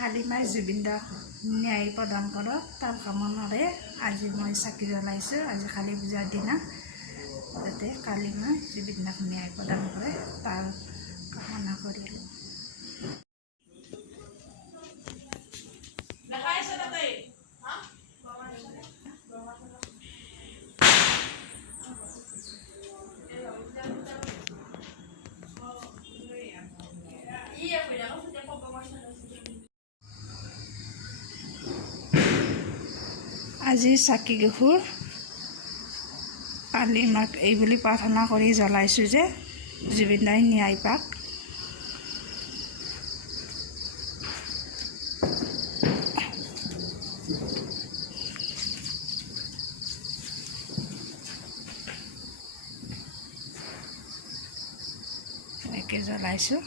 কালি মাই জুবিনদাক ন্যায় প্ৰদান কৰক তাৰ কামনাৰে আজি মই চাকি জ্বলাইছোঁ। আজি কালী পূজাৰ দিনা। যাতে কালি মাই জুবিনদাক ন্যায় প্ৰদান কৰে তাৰ আজি চাকি গেখুৰ কালি মাক এই বুলি প্ৰাৰ্থনা কৰি জ্বলাইছোঁ যে জুবিনদাই ন্যায় পাক। এনেকৈ জ্বলাইছোঁ।